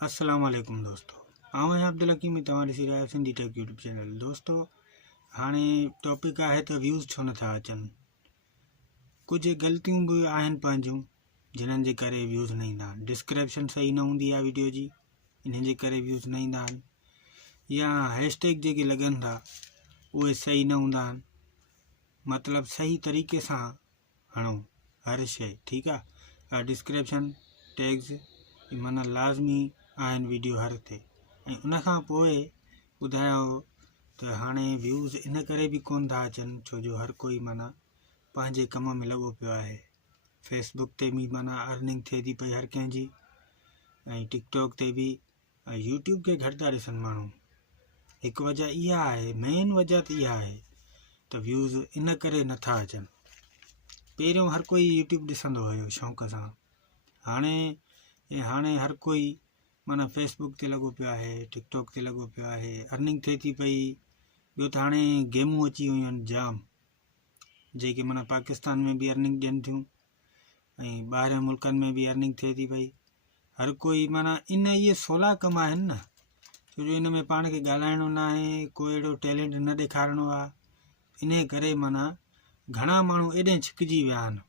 अस्सलाम वालेकुम दोस्तों, आउं अब्दुल हकीम तव्हां ॾिसी रहिया सिंधी टेक यूट्यूब चैनल। दोस्तों हाणे टॉपिक आहे त व्यूज़ छो नथा अचनि। कुछ ग़लतियूं भी आहिनि पंहिंजूं जिन्हनि जे करे व्यूज़ न ईंदा आहिनि। डिस्क्रिप्शन सही न हूंदी आहे वीडियो जी, इन्हनि जे करे व्यूज़ न ईंदा आहिनि, या हैशटैग जेके लॻनि था उहे सही न हूंदा आहिनि। मतिलबु सही तरीक़े सां हणो हर शइ, ठीकु आहे। डिस्क्रिप्शन टैग्स माना लाज़मी आहिनि वीडियो हर ते। ऐं उन खां पोइ ॿुधायो त हाणे व्यूज़ इन करे बि कोन था अचनि छो जो हर कोई माना पंहिंजे कम में लॻो पियो आहे। फेसबुक ते बि माना अर्निंग थिए थी पई हर कंहिंजी, ऐं टिकटॉक ते बि, ऐं यूट्यूब खे घटि था ॾिसनि माण्हू। हिकु वजह इहा आहे, मेन वजह त इहा आहे त व्यूज़ इन करे नथा अचनि। पहिरियों हर कोई यूट्यूब ॾिसंदो हुयो शौक़ सां, हाणे हर कोई माना फेसबुक ते लॻो पियो आहे, टिकटॉक ते लॻो पियो आहे, अर्निंग थिए थी पई। ॿियो त हाणे गेमूं अची वियूं आहिनि जाम, जेके माना पाकिस्तान में बि अर्निंग ॾियनि थियूं ऐं ॿाहिरि मुल्कनि में बि अर्निंग थिए थी पई। हर कोई माना इहे सवला कम आहिनि न, छो जो इन में पाण खे ॻाल्हाइणो न आहे, कोई अहिड़ो टैलेंट न ॾेखारिणो आहे। इन करे माना घणा माण्हू एॾे छिकिजी विया आहिनि,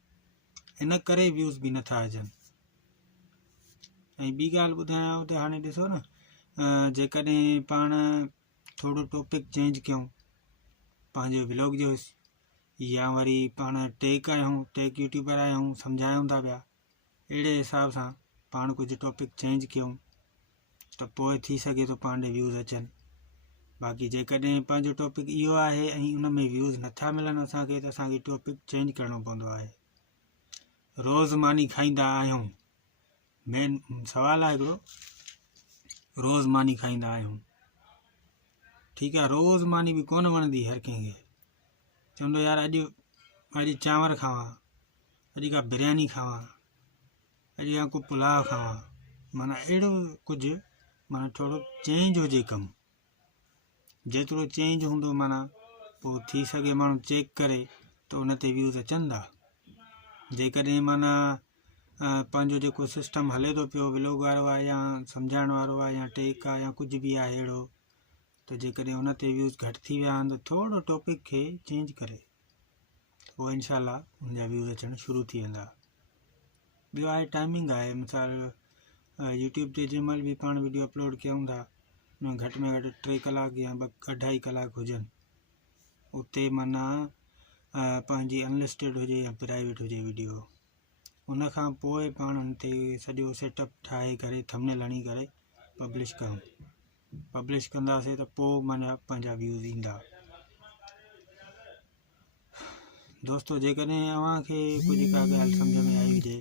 इन करे व्यूज़ बि नथा अचनि। ऐं ॿी ॻाल्हि ॿुधायांव त हाणे ॾिसो न, जेकॾहिं पाण थोरो टॉपिक चेंज कयूं पंहिंजे व्लॉग जो, या वरी पाण टेक यूट्यूबर आहियूं, सम्झायूं था पिया, अहिड़े हिसाब सां पाण कुझु टॉपिक चेंज कयूं त पोइ थी सघे थो पाण ॾे व्यूज़ अचनि। बाक़ी जेकॾहिं पंहिंजो टॉपिक इहो आहे ऐं उन में व्यूज़ नथा मिलनि असांखे, त असांखे टॉपिक चेंज करिणो पवंदो आहे। रोज़ मानी खाईंदा आहियूं, मेन सवाल आहे हिकिड़ो, रोज़ मानी खाईंदा आहियूं, ठीकु आहे। रोज़ मानी बि कोन वणंदी हर कंहिंखे, चवंदो यार अॼु चांवर खावां, अॼु का बिरयानी खावां, अॼु या को पुलाव खावां, माना अहिड़ो कुझु माना थोरो चेंज हुजे कमु। जेतिरो चेंज हूंदो माना पोइ थी सघे माण्हू चेक करे त उन ते व्यूज़ अचनि था। जेकॾहिं माना पंहिंजो जेको सिस्टम हले थो पियो, व्लॉग वारो आहे या सम्झाइण वारो आहे या टेक आहे या कुझु बि आहे अहिड़ो, त जेकॾहिं उन ते व्यूज़ घटि थी विया आहिनि त थोरो टॉपिक खे चेंज करे पोइ इनशाला उनजा व्यूज़ अचणु शुरू थी वेंदा। ॿियो आहे टाइमिंग आहे, मिसाल यूट्यूब ते जंहिं महिल बि पाण वीडियो अपलोड कयूं था, घटि में घटि 3 कलाक या 2.5 कलाक हुजनि। उते माना पंहिंजी अनलिस्टेड हुजे या प्राइवेट हुजे वीडियो, उन खां पोइ पाण हुन ते सॼो सेटअप ठाहे करे थंबनेल हणी करे पब्लिश कयूं। पब्लिश कंदासीं त पोइ माना पंहिंजा व्यूज़ ईंदा। दोस्तों जेकॾहिं अव्हांखे कुझु का ॻाल्हि सम्झ में आई हुजे